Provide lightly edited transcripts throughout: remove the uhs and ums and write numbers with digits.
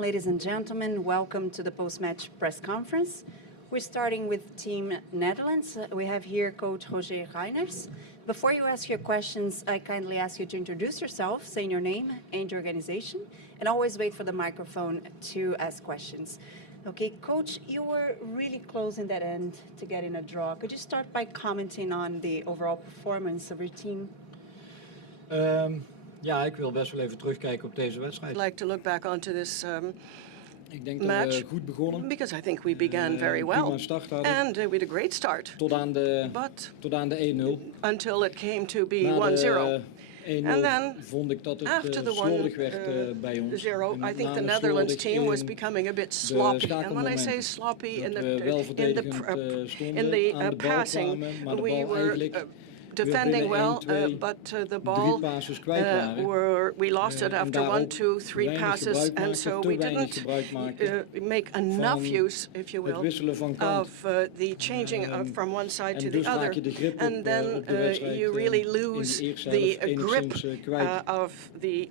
ladies and gentlemen. Welcome to the post-match press conference. We're starting with Team Netherlands. We have here Coach Roger Reiners. Before you ask your questions, I kindly ask you to introduce yourself, saying your name and your organization, and always wait for the microphone to ask questions. Okay, Coach, you were really close in that end to getting a draw. Could you start by commenting on the overall performance of your team? Ja, ik wil best wel even terugkijken op deze wedstrijd. I'd like to look back onto this Ik denk dat match we goed begonnen. because I think we began very Prima well start hadden. and we had a great start. Tot aan de 1-0. Until it came to be Na 1-0. de 1-0 And then vond ik dat het after the slordig werd bij ons. 0, En I met think the name Netherlands slordig team was in becoming a bit de sloppy. And when I say schakelmomenten. sloppy Dat in we wel the verdedigend stonden, in the aan de bal passing, kwamen, maar de we bal were eigenlijk defending weer well, binnen 1, 2, but the 3 ball passes kwijt waren. we lost it En after daarop 1, 2, 3 weinig passes, gebruik and maakten, so te we weinig didn't gebruik maakten make enough van use, if you het will, wisselen van kant. of the changing from one side to En the dus maak other, je de grip and op then de wedstrijd you really in de lose eerste the helft grip enigszins kwijt. of the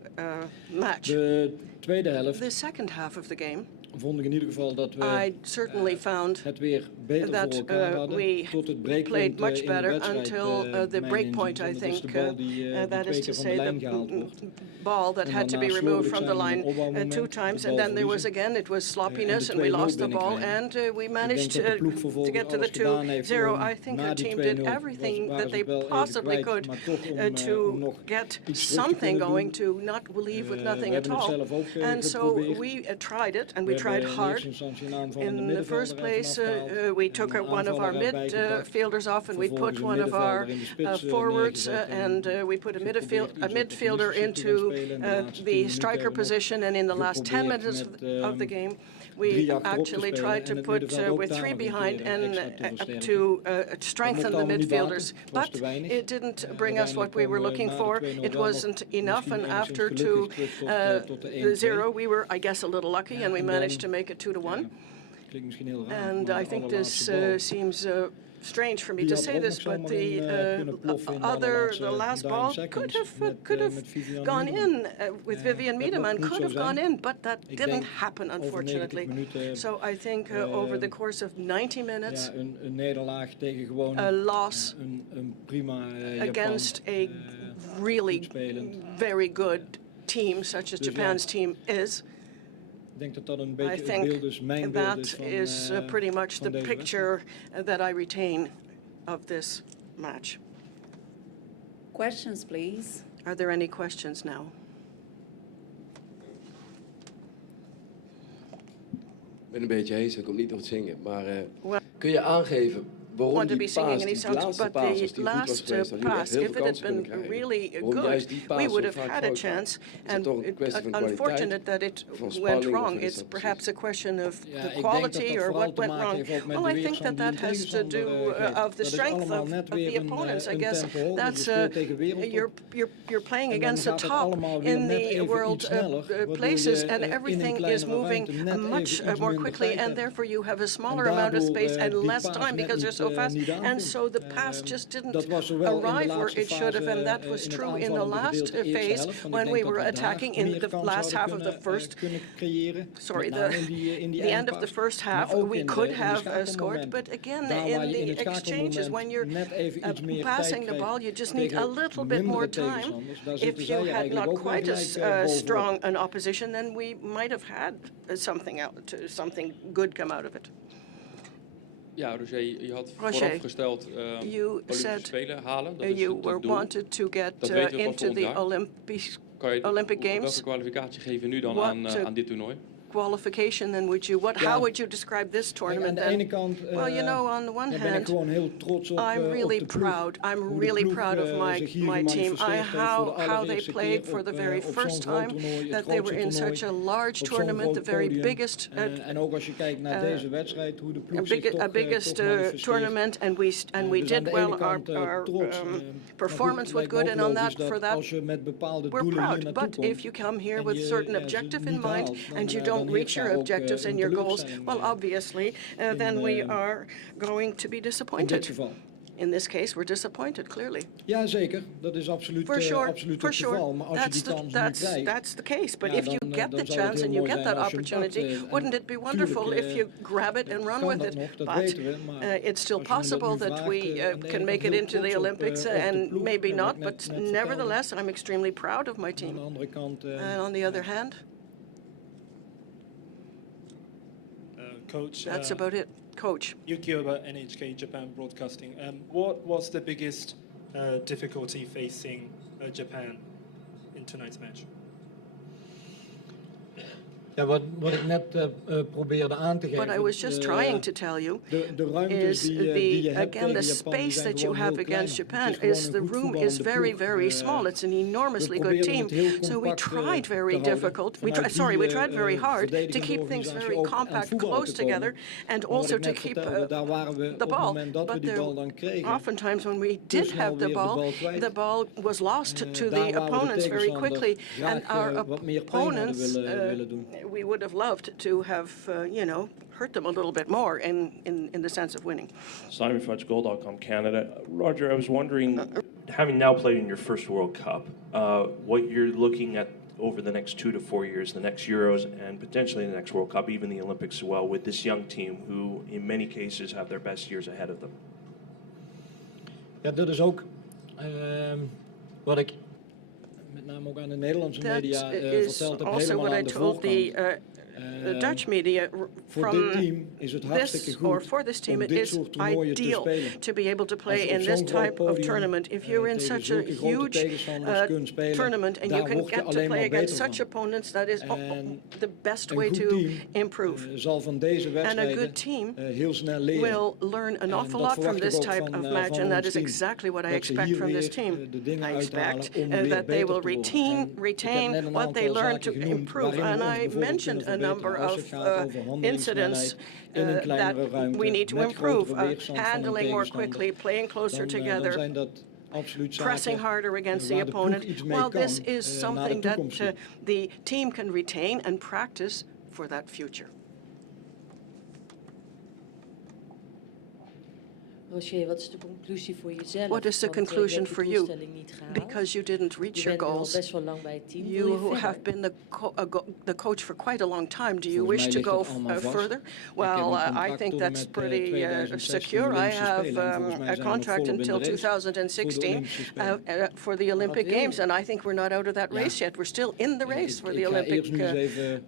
match. De tweede helft The second half of the game, vond ik in ieder geval dat we I certainly found het weer beter voor that elkaar hadden. we Tot het played breakpunt much in de better wedstrijd. until the mijn breakpoint, inziens. I En dat is think. de bal die That twee is to keer van de say, lijn the gehaald wordt. ball that En had to be daarna removed slordig from the zijn in line een opbouwmoment, 2 times, de and bal then there was verliezen. again, it was sloppiness, En and de we 2-0 lost the ball, binnenkrijgen. and we Ik managed denk dat de ploeg to vervolgens get to alles the gedaan heeft 2-0. om I think na our die team 2-0 did everything waren that ze they het wel even possibly kwijt, could maar toch om to nog get iets terug te something kunnen going, doen. to not leave with We nothing at hebben het all. zelf ook And so geprobeerd. we tried it, and We we tried hebben in hard. eerste instantie een aanvallende In the first middenvelder place, ervan afgehaald we en took een one of our aanvaller erbij gebracht. midfielders off, and we Vervolgens put een one of our middenvelder in de spits forwards, neergezet and en we put a geprobeerd iets op het midfielder verliezen te gaan into spelen. En de laatste 10 the minuten striker hebben we nog position, and in the last 10 geprobeerd minutes met, of the game, 3 we achterop te actually spelen tried to en het put middenveld ook with 3 tamelijk een behind keer and extra te versterken. to Dat strengthen mocht the allemaal niet baten. midfielders. Het was But te weinig. it didn't bring us what we were looking for. It wasn't enough, and after tot de the 1-2. 0, we were, I guess, a little lucky, and we en managed dan- to make it 2-1. Klinkt misschien heel raar, And maar I de think this allerlaatste bal, seems strange for me die to had er say ook this, nog but zomaar in, kunnen ploffen in the last ball dying could seconds have met Vivian gone Miedeman. in with Vivian dat Miedeman, mocht niet could zo have gone zijn. in, but that Ik didn't denk happen, over 90 unfortunately. minuten, So I think over the course of 90 minutes, ja, een nederlaag tegen gewoon a loss een prima against Japan, a really goed spelend. very good team such as Dus ja, Japan's team is. Ik denk dat dat een I beetje het think beeld is, mijn beeld is that van, is pretty much van the deze picture that I retain of this match. Questions, please. Are there any questions now? Ik ben een beetje hees, ik kom niet door het zingen. Maar Well, kun je aangeven waarom want to die be singing paas, any die songs, laatste but paas, als the die goed was last geweest, dan had pass, heel if veel it had kansen kunnen been krijgen. really Waarom juist good, die paas we zo would have vaak had a fout gaat? chance. Is het And toch een kwestie van unfortunate kwaliteit, that it van went spanning, wrong. of is It's dat perhaps a question of Ja, the ik denk quality dat dat or vooral what te went maken wrong. heeft ook met Well, de I think that weerstand die that een has to do tegenstander geeft. of the Dat is strength allemaal of net the weer opponents, I een guess. tempo hoger. That's Je speelt tegen wereldtop. you're playing En dan against the gaat het top allemaal weer in net the even world iets sneller, waardoor places, je, and in een everything is kleinere moving ruimte net much even iets more minder quickly, tijd and hebt. therefore you have a En smaller amount of daardoor space and die less paas time net because you're niet, so fast. niet And aankomt. so the pass just didn't Dat was zowel in de arrive where laatste it should have, and that fase, was in het true in the aanvallende last gedeelte, eerste phase helft. Want ik when denk we dat were we daar attacking in meer the kans last half zouden of the first. kunnen creëren. Sorry, Met name in die the end of the eindpaas. first Maar half, ook we in de- could in de have scored, schakelmomenten. but again, Daar waar in je in the het exchanges, schakelmoment when you're net even iets meer tijd passing the krijgt ball, you just need tegen a little bit more mindere time. tegenstanders, daar If zitten zij you er had eigenlijk not ook wel quite gelijk as bovenop. strong an opposition, then we might have had something good come out of it. Ja, Roger, je had Roger, voorafgesteld you Olympische said Spelen halen. Dat is you het were doel. wanted to get Dat weten we van into volgend the jaar. Kan je Olympic Games. welke kwalificatie geven we nu dan What, aan dit toernooi? qualification, then would you Ja. how would you describe this Kijk, tournament aan de then? ene kant Well, you know, on the one ben ik hand, gewoon heel trots op, I'm op really de ploeg. proud. I'm Hoe de really ploeg, proud of zich hier my team. gemanifesteerd heeft voor de How they allereerste played keer for the op, very op zo'n first groot time toernooi, het that they were grootste in toernooi, such a large op zo'n tournament, the groot very podium. biggest En ook als je kijkt naar deze wedstrijd, hoe de ploeg zich toch, biggest toch manifesteert. tournament, and we Dus aan did de well. ene kant, Our trots, performance was maar goed, good, lijkt me and ook on logisch that, for dat that, als je met bepaalde we're doelen hier proud. naartoe But komt if you come here en with je certain ze objective in niet mind, haalt, and you dan don't heeft reach daar your ook, objectives een and your goals, teleurstelling, well, obviously, then we are going to be in dit disappointed. geval. in this case, we're disappointed, clearly. Ja, zeker. Dat is absoluut, For sure, absoluut for het sure. geval. Maar als je die kans nu krijgt, That's the case. But ja, if you dan, get dan the zou het chance heel and you mooi get zijn that als je hem pakt. opportunity, En wouldn't it be wonderful tuurlijk, if you grab it and run kan with dat it? nog, dat But weten we. Maar it's still als je me dat nu possible that vraagt, we aan de ene can kant make it heel into the trots op, Olympics op de and ploeg, maybe wat not. ik But net vertelde. nevertheless, I'm extremely proud of my Aan team. de andere kant, And on the other hand, Coach, that's about it. Coach. Yuki Oba, NHK Japan Broadcasting. What was the biggest difficulty facing Japan in tonight's match? ja, wat ik net probeerde aan te geven. What I was just trying to tell you de ruimtes is die je hebt again, tegen the Japan, die space zijn that you gewoon have heel klein. against Japan Het is is gewoon the een goed room is voetballende very, ploeg. very small. It's an enormously we good proberen team. het heel So we compact, tried te very houden. difficult. We Vanuit tried, we die, tried very hard to verdedigende keep things organisatie very ook aan compact, voetballen close te komen. together, and Maar wat also ik to net keep vertelde, daar waren we the op het ball. moment dat we But die there, bal dan kregen, oftentimes when we te did snel have weer de bal kwijt. the ball was lost to Daar the waar we de opponents very tegenstander quickly, and graag our wat meer pijn hadden opponents, willen doen. we would have loved to have, hurt them a little bit more in the sense of winning. Simon FrenchGoal.com Canada. Roger, I was wondering, having now played in your first World Cup, what you're looking at over the next 2 to 4 years, the next Euros, and potentially the next World Cup, even the Olympics as well, with this young team who, in many cases, have their best years ahead of them. Ja, dat is ook wat ik met name ook aan de Nederlandse media That is verteld heb, also helemaal what I aan de told voorkant. the Dutch media Voor dit from team is het hartstikke this, goed or for this team, om it dit is soort toernooien te ideal spelen. to be able to Als play je op in this zo'n groot type of podium, tournament. If you're in tegen such a zulke grote huge tegenstanders kunt spelen, tournament and daar you can word je get to alleen play maar against beter such van. opponents, that is En the best een way goed to team improve. zal van deze And a wedstrijden good team heel snel leren. will learn an En awful dat lot from verwacht this ik ook type van, of match, van and that ons is team. exactly what I Dat ze expect hier from this weer, team. de dingen I uithalen expect om weer that they beter will te worden. En ik heb retain net een what they aantal learn to zaken genoemd improve. waarin And we ons I bijvoorbeeld mentioned a kunnen number verbeteren als of het gaat over incidents handelingssnelheid in een kleinere that ruimte we need to met improve. grotere weerstand van een Handling more tegenstander. quickly, playing closer Dan together, zijn dat absoluut pressing zaken harder against the waar de ploeg opponent. iets mee Well, kan this is naar de something that toekomst toe. the team can retain and practice for that future. Roger, wat is de conclusie voor jezelf? What is the Want, je conclusion hebt for de you? doelstelling niet gehaald. Because you didn't reach Je your bent nu al goals. best wel lang bij het team. Wil je You verder? have been the coach for quite a long time. Do you Volgens wish mij to ligt go dat allemaal vast. further? Ik heb Well, een I contract think tot en that's met, pretty 2016 secure. I Olympische have Spelen. En volgens mij a zijn we contract volop in de until race voor de 2016 Olympische Spelen. for the Olympic wil je? Games, and I think we're not out of that race yet. We're still in the race for the Ik ga Olympic eerst nu eens even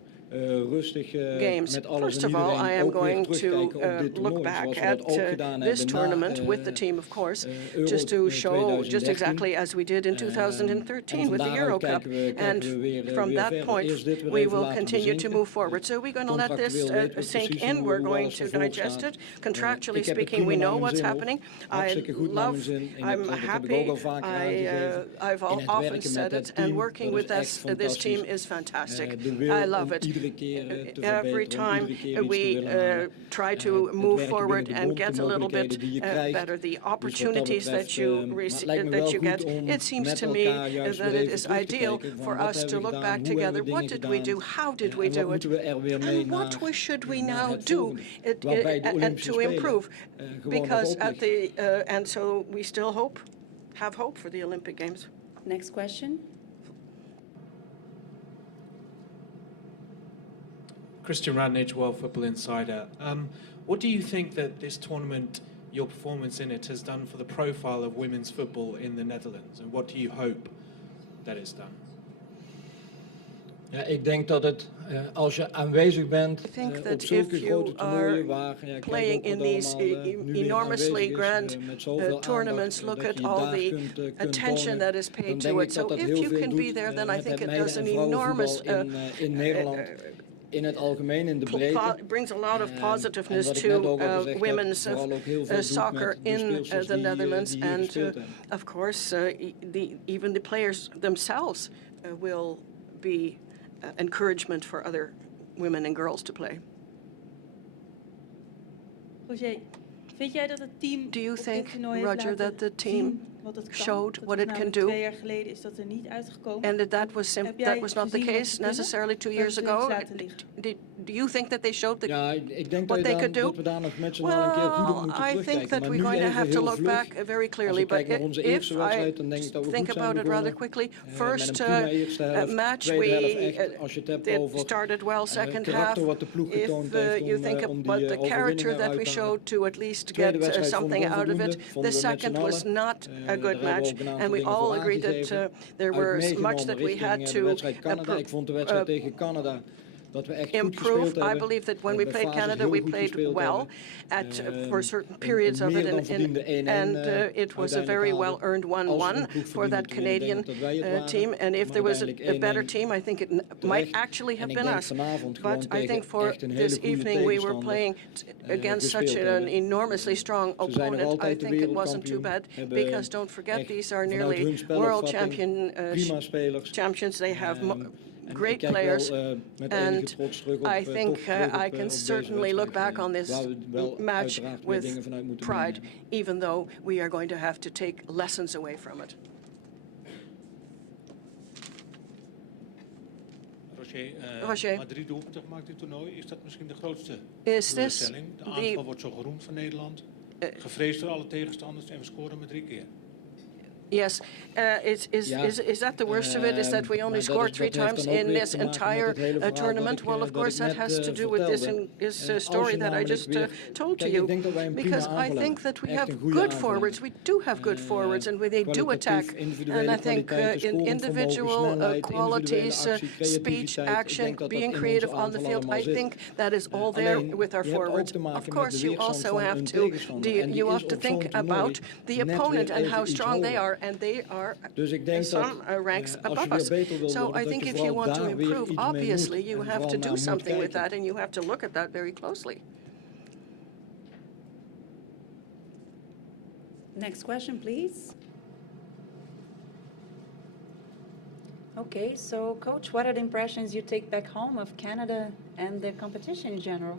rustig Games. met alles First en of all, iedereen I am ook weer going to terugkijken op dit look toernooi, back zoals we dat at ook gedaan this hebben tournament na with the team, of course, Euro just to show 2013. just exactly as we did in En 2013 with the van Euro daaruit Cup. kijken we weer From that verder. point, Eerst dit weer we even will laten continue to bezinken. move forward. So we're going to let this Contractueel weten we sink precies in. hoe We're going alles to ervoor digest staat. it. Contractually Ik heb het speaking, we prima know naar what's mijn zin, happening. hoor. Hartstikke goed naar mijn zin. En I'm dat heb ik happy. ook al vaker aangegeven. I've In het often werken said met it, dat and team, working dat with is echt this team fantastisch. is fantastic. De wil I love om it. iedere keer te Every verbeteren, om time iedere keer iets te we willen halen. try to Het move werken forward binnen de and bond, get de a little bit mogelijkheden die je krijgt. better, the Dus wat dat opportunities betreft, that you maar het lijkt me wel that you goed get, om it seems met to me elkaar juist that weer it even is terug te ideal kijken van for wat us hebben to we look gedaan, back hoe hebben together. we What dingen did we gedaan, do? How did we en wat do it? moeten we er weer mee And what naar, should we naar now het do volgende, waarbij de and Olympische to Spelen improve? gewoon nog Because open at liggen. the and so we still have hope for the Olympic Games. Next question. Christian Radnage, World Football Insider. What do you think that this tournament, your performance in it, has done for the profile of women's football in the Netherlands? And what do you hope that it's done? Ja, ik denk dat het, als je aanwezig bent I think op that zulke if grote you toernooien are waar kijk playing ook wat in these allemaal, nu weer enormously aanwezig is, grand met zoveel tournaments, aandacht, look dat at je all daar the kunt attention tonen, that is dan paid denk to ik it. dat So dat if heel you veel can doet be there, then I met think het it does meiden- an en enormous vrouwenvoetbal in Nederland. In het algemeen, in de breedte. brings a lot of En positiveness wat ik net to ook al gezegd heb, women's vooral ook heel veel doet soccer met de in speelsters the die, Netherlands, die hier and gespeeld hebben. of course, even the players themselves will be encouragement for other women and girls to play. Roger, vind jij dat het team Do you op dit think, toernooi heeft Roger, laten that the team zien wat het kan. showed Dat what was it can namelijk do. 2 jaar geleden is dat er niet uitgekomen. And that was Heb jij not the gezien wat case ze kunnen? necessarily 2 Of years hebben ze ago. iets laten liggen? Do you think that they showed Ja, ik denk what they could do? dat we daar nog met z'n allen een keer goed op Well, moeten I think terugkijken. that Maar we're nu going to even have to heel look vlug. back very Als clearly. ik kijk But naar onze if eerste I wedstrijd, dan denk ik dat we think goed zijn about it rather begonnen. quickly, Met first een prima eerste helft, match tweede helft we echt, als je het hebt it over started well. Second half, karakter wat de ploeg if getoond heeft you om, think om about die the character overwinningen that we uit te halen. showed to at least Tweede get wedstrijd vonden we something out of onvoldoende, it. vonden The we met z'n second was allen. not a Daar good hebben we match, ook een aantal and we dingen all voor agreed that aangegeven. there Uit was much meegenomen that we richting had de to wedstrijd Canada. Ik vond de wedstrijd tegen Canada dat we echt goed improve. gespeeld hebben. I believe that when we Bij played fases Canada, heel we goed played gespeeld well hebben. for certain periods of meer it, dan verdiende 1-1 and it was a very well earned 1-1 for that Canadian team. And if there was a better team, I think it might actually have been us. But I think for this evening, we were playing against such an enormously strong opponent. I think it wasn't too bad, because don't forget, these are nearly world champions. They have great players, and I think I can certainly look back on this match with pride, even though we are going to have to take lessons away from it. Roger, maar 3 doelpunten gemaakt in het toernooi, is dat misschien de grootste Is this teleurstelling? De aanval wordt zo geroemd van Nederland, gevreesd door alle tegenstanders en we scoren maar 3 keer. Yes, is that the worst of it? Is that we only scored 3 times in this entire tournament? Well, of course, that has to do with this story that I just told to you. Because I think that we have good forwards. We do have good forwards, and they do attack. And I think in individual qualities, speech, action, being creative on the field, I think that is all there with our forwards. Of course, you also have to think about the opponent and how strong they are. And they are some ranks above us. So I think if you want to improve, obviously you have to do something with that, and you have to look at that very closely. Next question, please. Okay, so Coach, what are the impressions you take back home of Canada and the competition in general?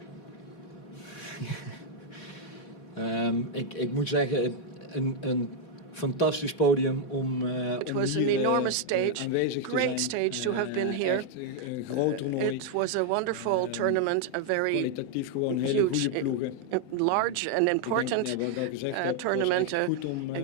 Ik moet zeggen, een fantastisch podium om It was an enormous stage, great stage to have been here. Echt een groot toernooi. It was a wonderful tournament, a very kwalitatief gewoon hele huge, goede ploegen. large and important tournament,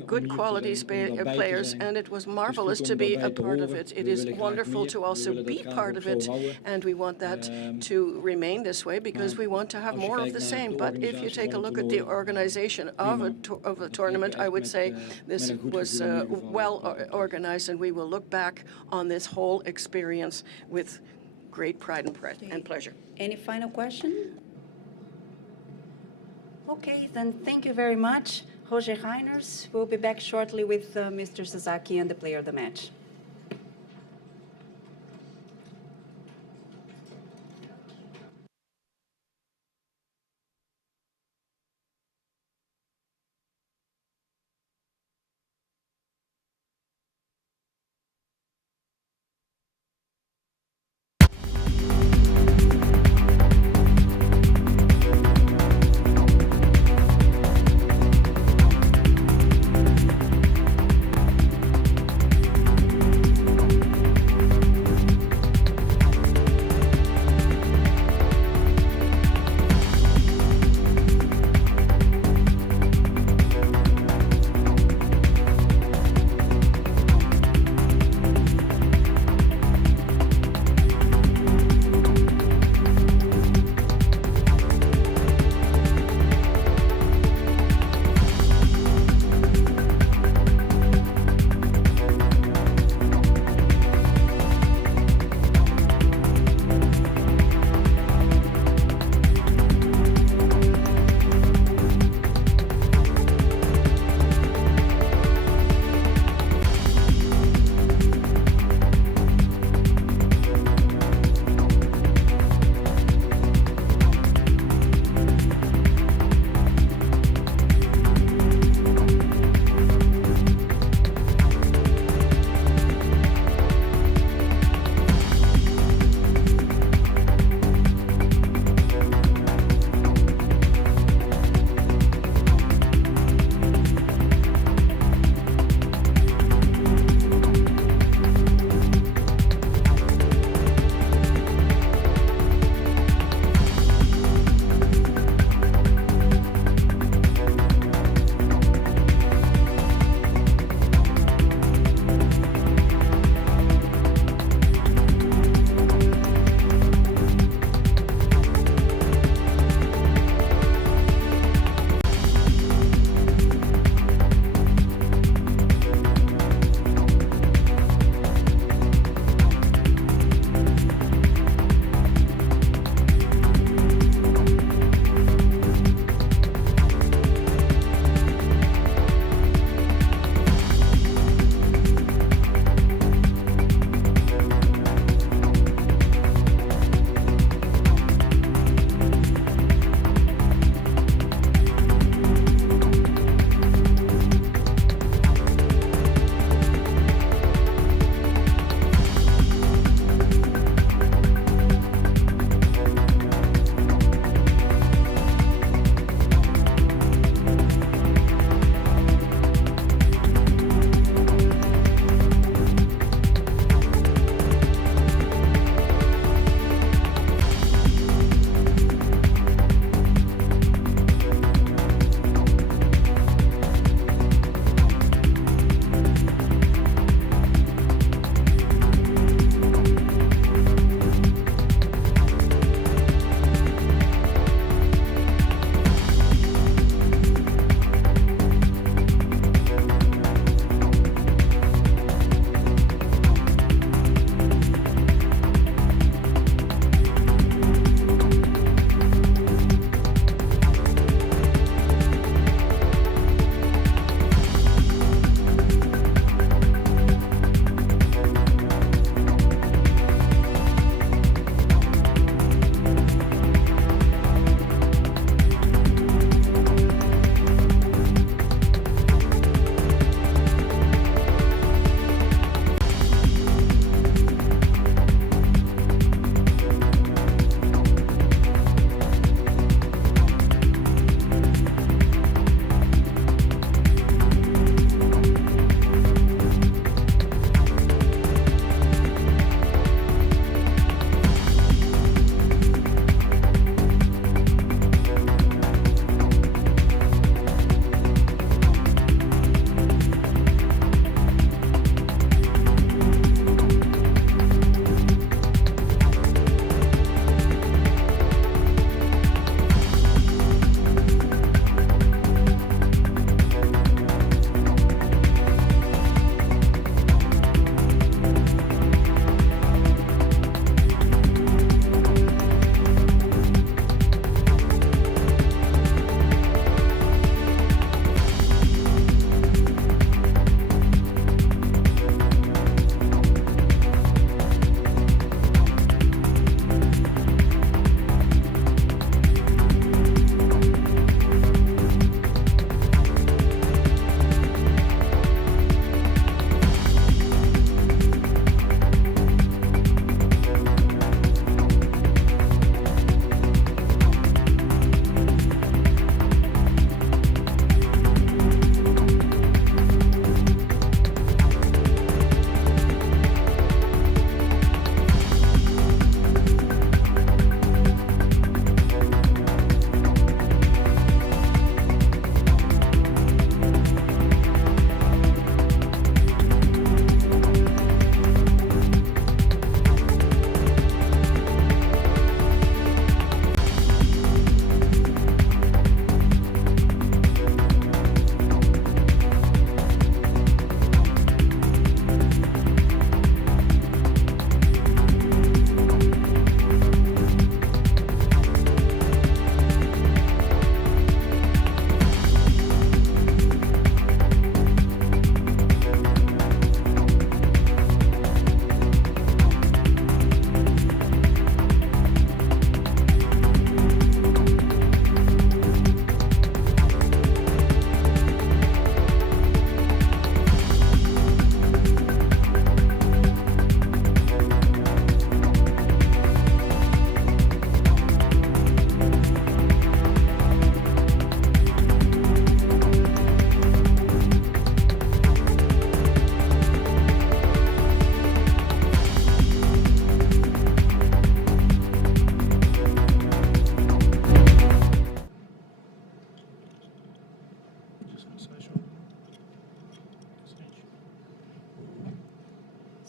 good quality players, and it was marvelous to be a part of it. It is wonderful to also be part of it, and we want that to remain this way, because we want to have more of the same. But if you take a look at the organization of a tournament, I would say this was well organized, and we will look back on this whole experience with great pride and pleasure. Any final question? Okay, then thank you very much, Roger Reiners. We'll be back shortly with Mr. Sasaki and the player of the match.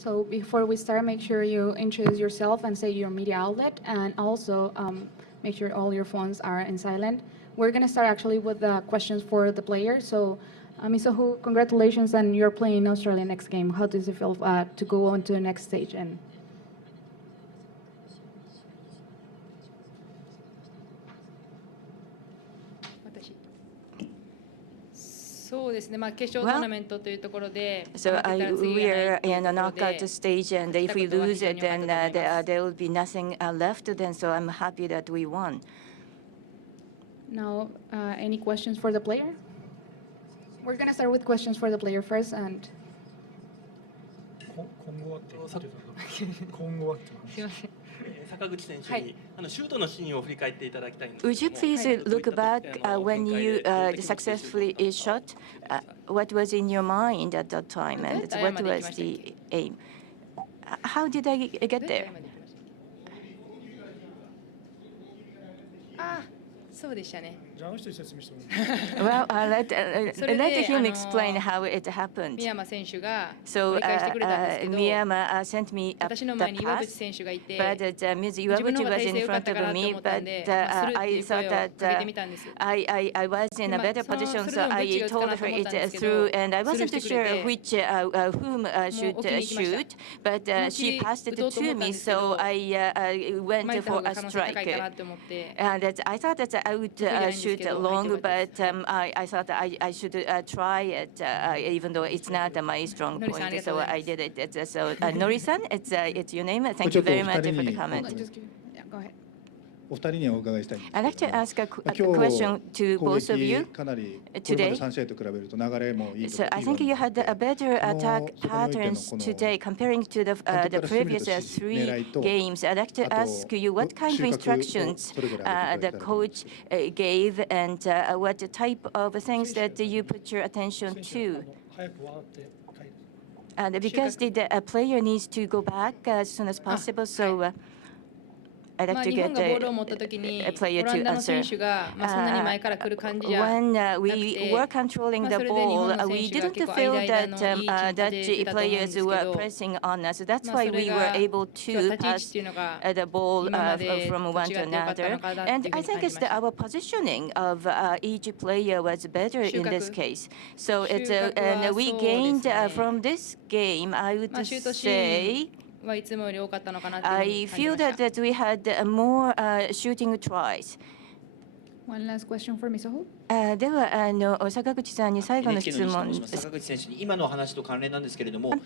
So before we start, make sure you introduce yourself and say your media outlet, and also make sure all your phones are in silent. We're going to start actually with the questions for the players. So, Misohu, congratulations, and you're playing Australia next game. How does it feel to go on to the next stage? Andそうですね、まあ、決勝トーナメントというところで、 So we are in a knockout stage, and if we lose it, then there will be nothing left. Then, so I'm happy that we won. now, any questions for the player? We're going to start with questions for the player first, and 今後はって言ってたの今後はってすいません。坂口選手にシュートのシーンを振り返っていただきたいんです Would you please look back when you successfully shot? What was in your mind at that time, and what was the aim? How did I get there? あ、そうでしたね。 じゃああの人に説明しても Well, let him explain how it happened. 宮山選手が So 折り返してくれたんですけど、 Miyama sent me up 私の the 前に岩渕 pass, 選手がいて、 but Iwabuchi was in front of me, but I thought that I was in a better position, so I told her it through, and I wasn't sure which whom should shoot, but she passed it to me, so I went for a strike. And I thought that I would shoot long, but I thought that I should try it, even though it's not my strong point. So I did it. So Nori-san, it's your name. Thank you very much for the comment. yeah, go ahead. お二人にお伺いしたいんですけ I'd ど like to ask a 今日 question to 攻 both of you 撃かなりこれまで today. 3試合と比べると流れもいいと So I think you had a better attack そこにおいての patterns この today comparing to the 監督からしてみる previous と狙 three いと games. I'd like to あと ask you what kind of 収穫を instructions それぞれ挙げていただ the けたらと思います coach gave, and what type of things that you put your attention to. 早く終わって帰る And because the player needs to go back as soon as possible, so I'd ま like あ to 日本 get がボールを持ったときに a オ player ラン to ダの選 answer. 手がまあそんなに前から来る感じじゃ When なく we て、 were controlling まあ the それで日本 ball, の we 選手が didn't 結構 feel 間々 that のいい感じで Dutch 出たと思うんで players すけ were ど、 pressing on us. That's まあ why それ we が were able 今日 to は立ち位置 pass っていうのが the ball 今まで from と one 違 to ってよかったの another. かなって And いうふう I に感 think じ it's ました。 our positioning of each player was better in this 収穫 case. So it's 収穫は and we そうです gained ね。 from this game, I まあ would シュートシー say. ンはいつもより多かったのかなっていうふう I に感じ feel ました。 that we had more shooting tries. One last question for Misohu. では坂口さんに最後の質 NHK の問西田坂口選手に今の話と関連なんですけれども、in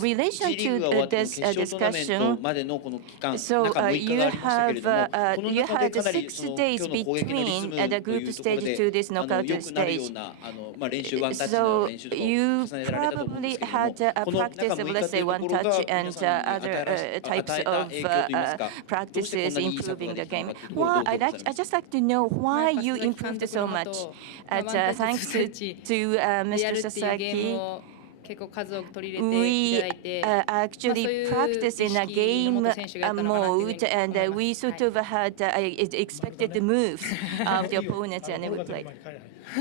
relation 1次リーグが終わっても決勝トーナメントまでのこの期間、 So 中6日がありましたけれども、この you 中で had かなり 6 その今 days 日の攻撃のリズ between ム the とい group うところ stage で to this knockout 良くなるよう stage. な練習ワンタッチの So 練習とかを you 重ねられたと思うんですけれども、 probably had a この中 practice 6 of 日 let's と say いうと one ころが touch 皆 and さんに与 other え types た of 影響といいますか、どうしてこ practices んなにいいサポート improving が the できた game. のかというところを Well, どうぞ I just like to know まあ why さす you がに監 improved 督 so のも much. と、 At, ワンタッチ thanks ツータッチ to でや Mr. るっていうゲーム Sasaki. を結構数多く取り入れていただ We いて、 actually practiced in a game mode, and we sort of had expected the moves of the opponents, and we played.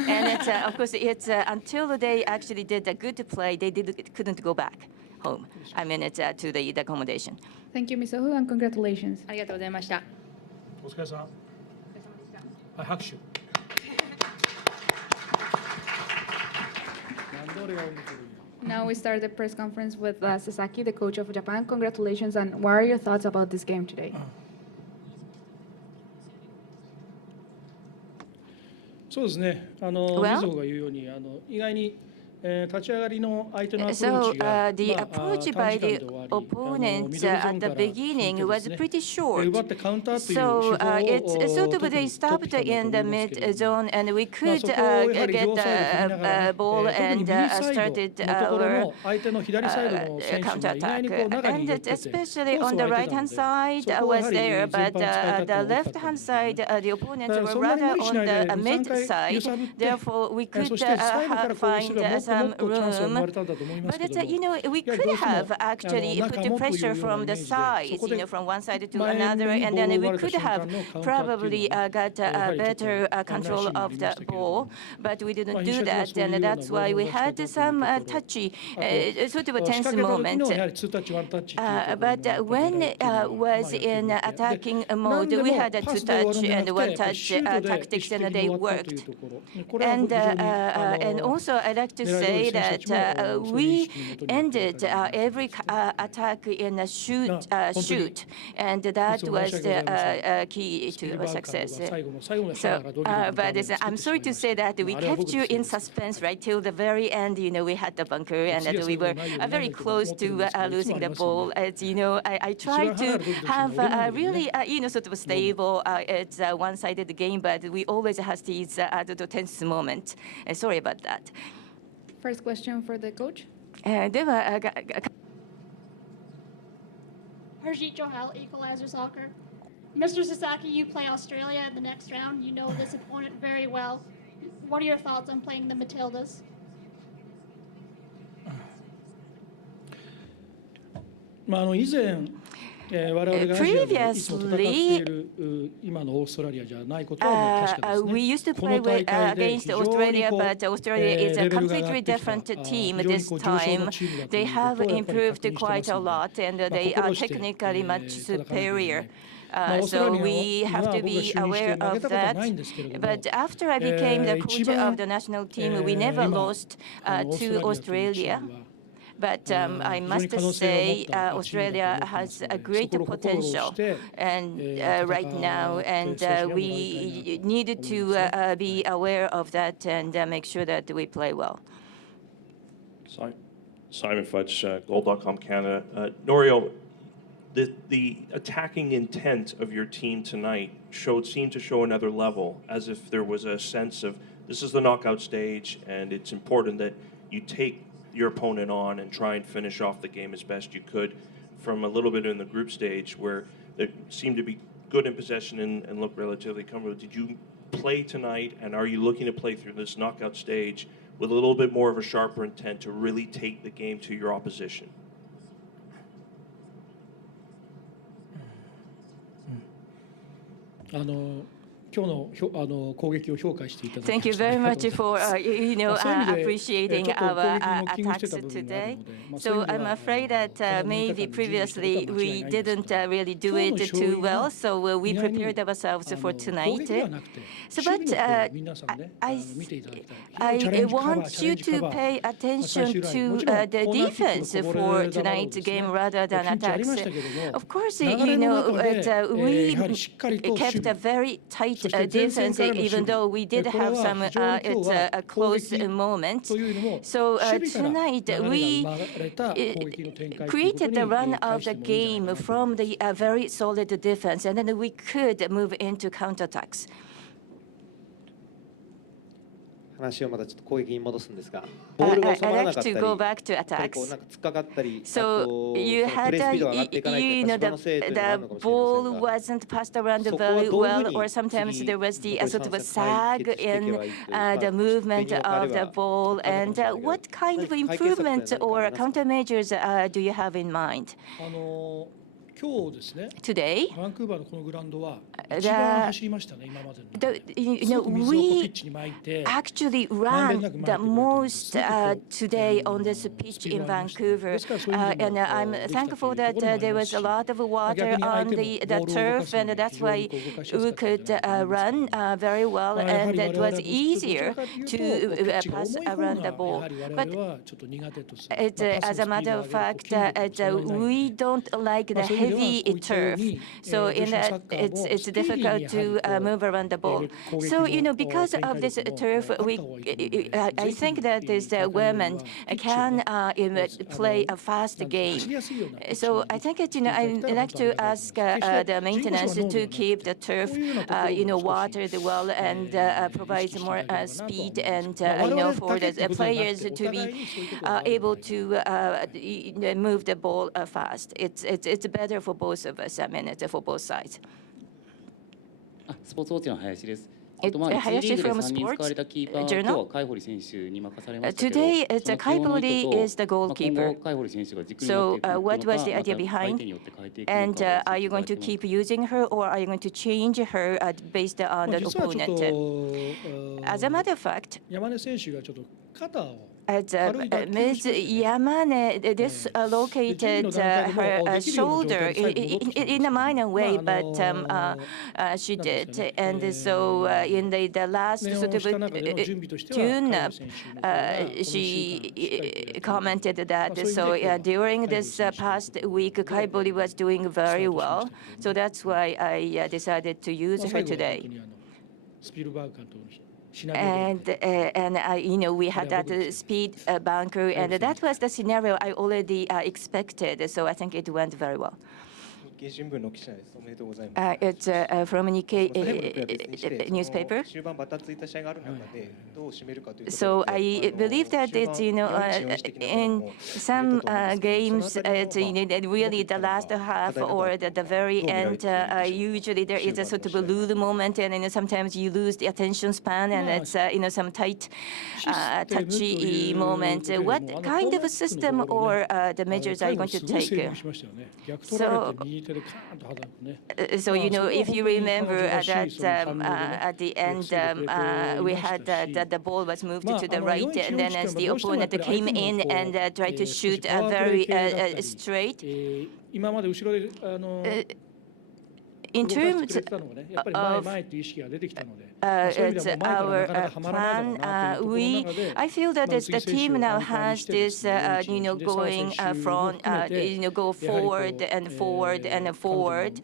And of course, it's until they actually did a good play, they couldn't go back home. I mean, it's to the accommodation. Thank you, Misohu, and congratulations. ありがとうございました。お疲れさん。はい、拍手。なんで俺が見てるんや。 Now we start the press conference with Sasaki, the coach of Japan. Congratulations, and what are your thoughts about this game today? そうですね。みぞが言うように意外に立ち上がりの相手のアプロー So チが the approach by the opponents at the beginning was pretty short. 奪ってカウンターという So 手法を it's sort of 特 they に取って stopped きたん in だ the と思います mid けれども zone, and we まあ could そこをやはり get 両サイド振りながら the ball 特に and 右サイ started ドのところ our の相手の左サイドの選手が意外にこう counterattack. 中に And 寄っててコ especially ース on を the 空い right てたの hand で side そこをや was はり there, 全 but 般使いた the ってのが大 left きかった hand んですよね。 side, the opponents だから were そんなに rather 無理し on ないで the 2、3 mid 回揺 side. さぶって Therefore, we そ could してサイドから攻撃す find ればもっとも some っとチャンスが生ま room. れたんだと思います But け it's, ども you know, we やはり could どうしても have actually we put the pressure from the sides, from one side to another, and then we could have probably got a better control of the ball, but we didn't do that, and that's why we had some touchy, sort of a tense moment. But when was in attacking mode, we had a two-touch and one-touch tactics, and they worked. And also, I'd like to say that we ended every attack in a shoot, and that was the key to success. So, but I'm sorry to say that we kept you in suspense right till the very end. We had the bunker, and that we were very close to losing the ball. As you know, I tried to have a really, sort of stable, it's a one-sided game, but we always have these tense moments. Sorry about that. First question for the coach. Harjeet Johal, Equalizer Soccer. Mr. Sasaki, you play Australia in the next round. You know this opponent very well. What are your thoughts on playing the Matildas? Previously, we used to play against Australia, but Australia is a completely different team this time. They have improved quite a lot, and they are technically much superior. So we have to be aware of that. But after I became the coach of the national team, we never lost to Australia. But I must say Australia has a great potential and right now, and we needed to be aware of that and make sure that we play well. Simon Fudge, Goal.com Canada. Norio, the attacking intent of your team tonight seemed to show another level, as if there was a sense of this is the knockout stage, and it's important that you take your opponent on and try and finish off the game as best you could. From a little bit in the group stage where they seemed to be good in possession and look relatively comfortable. Did you play tonight, and are you looking to play through this knockout stage with a little bit more of a sharper intent to really take the game to your opposition? Thank you very much for appreciating our attacks today. So I'm afraid that maybe previously we didn't really do it too well, so we prepared ourselves for tonight. So, but I want you to pay attention to the defense for tonight's game rather than attacks. Of course, we kept a very tight defense, even though we did have some close moments. So tonight we created the run of the game from the very solid defense, and then we could move into counterattacks. I'd like to go back to attacks. So you had the ball wasn't passed around very well, or sometimes there was the sort of a sag in the movement of the ball. And what kind of improvement or countermeasures do you have in mind? Today, we actually ran the most today on this pitch in Vancouver, and I'm thankful that there was a lot of water on the turf, and that's why we could run very well, and it was easier to pass around the ball. But as a matter of fact, we don't like the heavy turf, so in that it's difficult to move around the ball. So because of this turf, I think that these women can play a fast game. So I think I'd like to ask the maintenance to keep the turf watered well and provide more speed, and for the players to be able to move the ball fast. It's better for both of us, for both sides. スポーツウォッチの林です。Hayashi from Sports Journal. Today, it's Kaibori is the goalkeeper. So what was the idea behind? And are you going to keep using her, or are you going to change her based on the opponent? As a matter of fact, Ms. Yamane dislocated her shoulder in a minor way, but she did. And so in the last sort of tune-up, she commented that. So during this past week, Kaibori was doing very well. So that's why I decided to use her today. And we had that speed bunker, and that was the scenario I already expected. So I think it went very well. It's from Nikkei newspaper. So I believe that it's in some games, it's really the last half or the very end. Usually there is a sort of a lose moment, and sometimes you lose the attention span, and it's some tight, touchy moment. What kind of a system or the measures are you going to take? So if you remember that at the end, we had the ball was moved to the right, and then as the opponent came in and tried to shoot very straight. In terms of our plan, I feel that the team now has this, going from, go forward and forward and forward.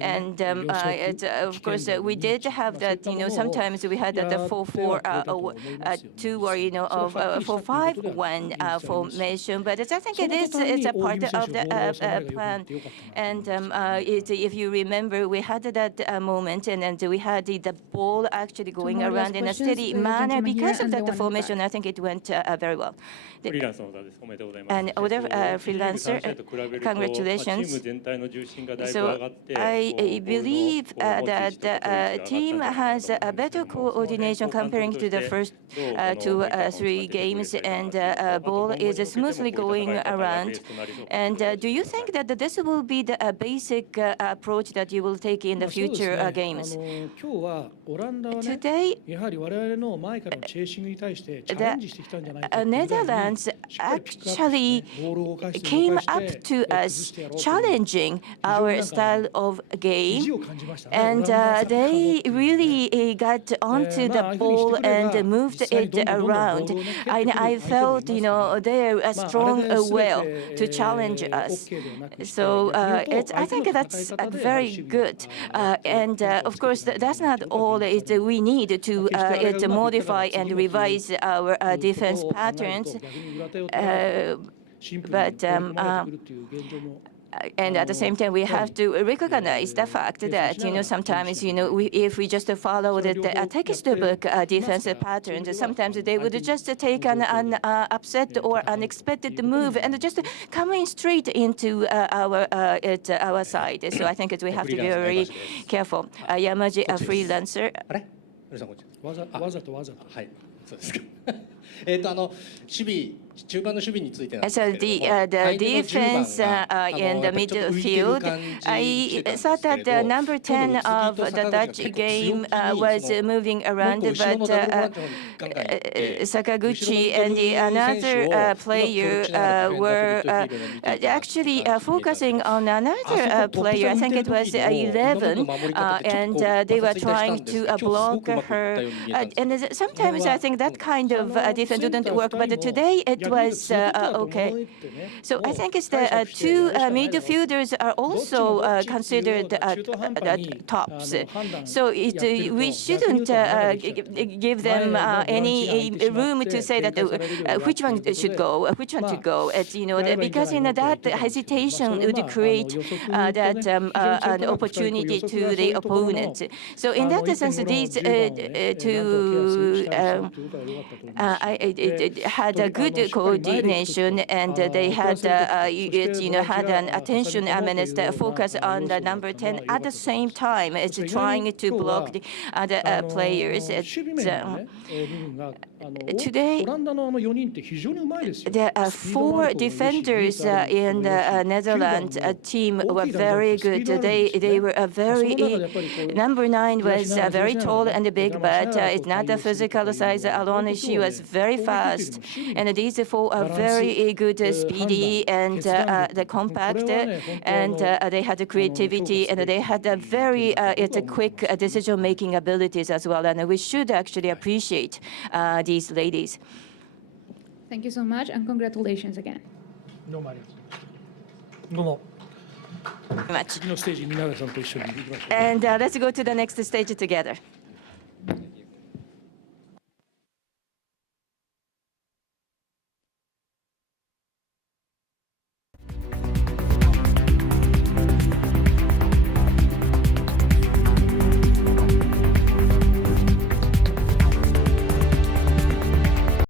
And of course, we did have that, sometimes we had the 4-4-2 or, of 4-5-1 formation. But I think it's a part of the plan. And if you remember, we had that moment, and then we had the ball actually going around in a steady manner. Because of that formation, I think it went very well. And other freelancer, congratulations. So I believe that the team has a better coordination comparing to the first 2-3 games, and ball is smoothly going around. And do you think that this will be the basic approach that you will take in the future games? Today, the Netherlands actually came up to us challenging our style of game, and they really got onto the ball and moved it around. I felt, they're a strong will to challenge us. So I think that's very good. And of course, that's not all we need to modify and revise our defense patterns. And at the same time, we have to recognize the fact that, sometimes, if we just follow the textbook defensive patterns, sometimes they would just take an upset or unexpected move and just come in straight into our side. So I think we have to be very careful. Yamaji, a freelancer. So the defense in the midfield, I thought that the number 10 of the Dutch game was moving around, but Sakaguchi and another player were actually focusing on another player. I think it was 11, and they were trying to block her. And sometimes I think that kind of defense didn't work, but today it was okay. So I think it's the two midfielders are also considered the tops. So we shouldn't give them any room to say that which one should go, which one to go. It's, because that hesitation would create that an opportunity to the opponent. So in that sense, these two had a good coordination, and they had, had an attention, focus on the number 10 at the same time as trying to block the other players. Today, there are 4 defenders in the Netherlands team were very good. They were very. Number 9 was very tall and big, but it's not the physical size alone. She was very fast, and these 4 are very good, speedy and the compact, and they had the creativity, and they had a very quick decision-making abilities as well. And we should actually appreciate these ladies. Thank you so much, and congratulations again. No, Maria. No. Much. And let's go to the next stage together.